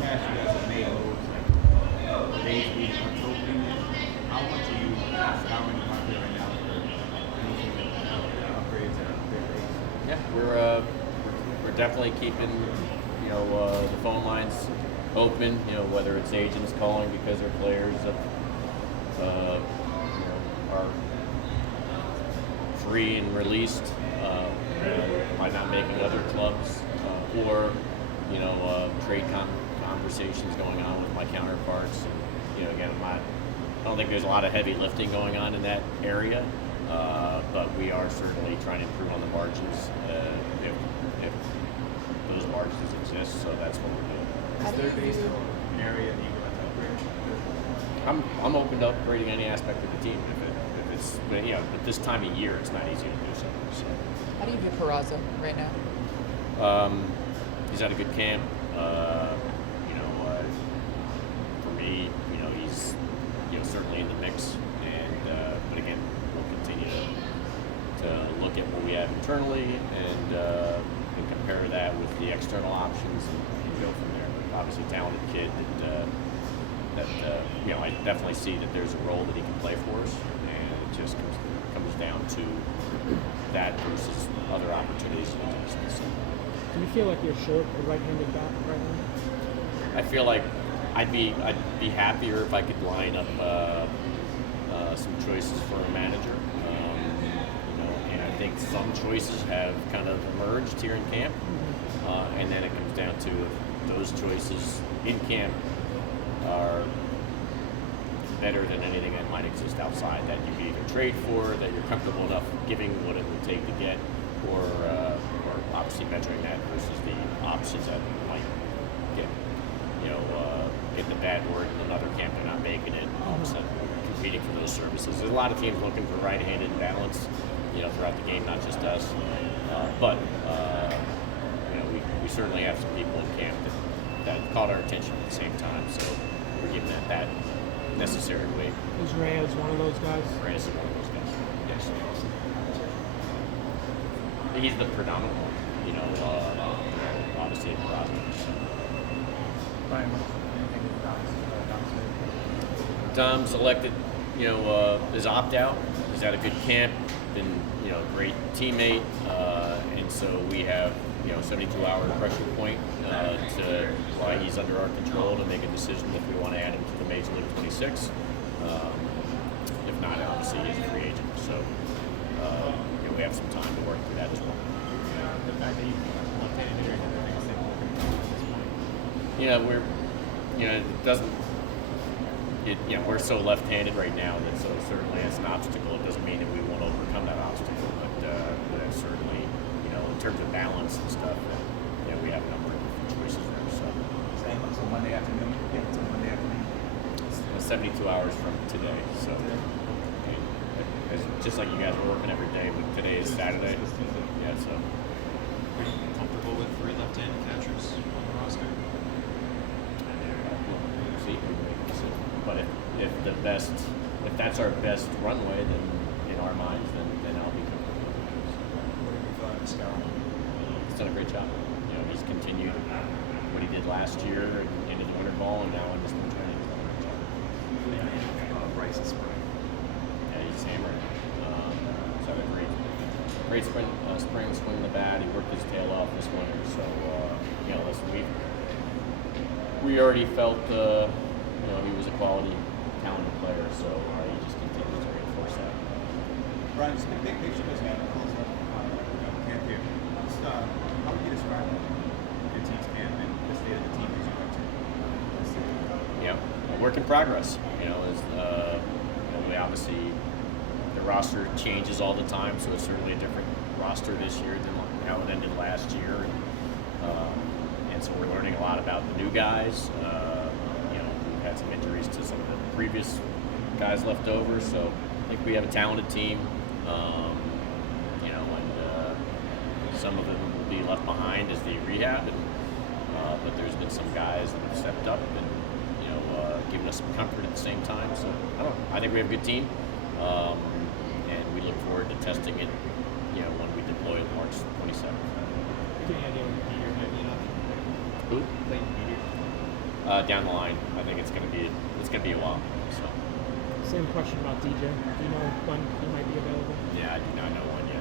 past you guys have made moves like days leading up to opening it. How much are you scouring the market right now for anything upgrades or big rates? Yeah, we're definitely keeping the phone lines open. Whether it's agents calling because their players are free and released by not making other clubs, or trade conversations going on with my counterparts. And again, I don't think there's a lot of heavy lifting going on in that area, but we are certainly trying to improve on the margins if those margins exist. So that's what we're doing. Is there based on an area that you would like to upgrade? I'm open to upgrading any aspect of the team if it's at this time of year it's not easy to do so. How do you view Peraza right now? He's had a good camp. For me, he's certainly in the mix, and but again, we'll continue to look at what we have internally and compare that with the external options and go from there. But obviously, talented kid that I definitely see that there's a role that he can play for us, and it just comes down to that versus other opportunities in the business. Do you feel like you're short a right-handed bat right now? I feel like I'd be happier if I could line up some choices for a manager. And I think some choices have kind of emerged here in camp, and then it comes down to if those choices in camp are better than anything that might exist outside that you can either trade for, that you're comfortable enough giving what it would take to get, or obviously measuring that versus the options that might get get the bad word in another camp, they're not making it, all of a sudden competing for those services. There's a lot of teams looking for right-handed balance, throughout the game, not just us. But we certainly have some people in camp that caught our attention at the same time, so we're giving that necessary weight. Is Reyes one of those guys? Reyes is one of those guys. Yes. He's the predominant one, obviously Peraza. Brian, anything with Dom's Dom selected, his opt-out. He's had a good camp, been, a great teammate, and so we have, 72-hour pressure point to why he's under our control to make a decision if we want to add him to the Major League 26. If not, obviously he's a free agent. So we have some time to work through that as well. The fact that you left-handed hitters, I think it's at this point. It doesn't. We're so left-handed right now that so certainly it's an obstacle. It doesn't mean that we won't overcome that obstacle, but that's certainly, in terms of balance and stuff, that we have a number of different choices there. So Monday afternoon. Yeah, it's on Monday afternoon. It's 72 hours from today. So it's just like you guys are working every day, but today is Saturday. It's Tuesday. Yeah, so. Are you comfortable with 3 left-handed catchers on the roster? We'll see. But if that's our best runway, then in our minds, then I'll be comfortable. What have you thought of Scout? He's done a great job. He's continued what he did last year into the winter ball, and now in the spring training. He's done a great job. Bryce and Spring. Yeah, he's hammering. He's had a great spring swing the bat. He worked his tail off this winter. So listen, we already felt he was a quality, talented player. So he just continues to reinforce that. Brian, just big picture, just kind of close up camp here. Just, how would you describe your team's camp and the state of the team as you went to? A work in progress. We obviously the roster changes all the time, so it's certainly a different roster this year than how it ended last year, and so we're learning a lot about the new guys. We've had some injuries to some of the previous guys left over, so I think we have a talented team. And some of them will be left behind as they rehab, but there's been some guys that have stepped up and given us some comfort at the same time. So I think we have a good team, and we look forward to testing it. When we deploy on March 27th. Any idea when Peter might be up? Who? Clayton Peter. down the line. I think it's gonna be a while. So Same question about DJ. Do you know when he might be available? yeah, I do not know when yet.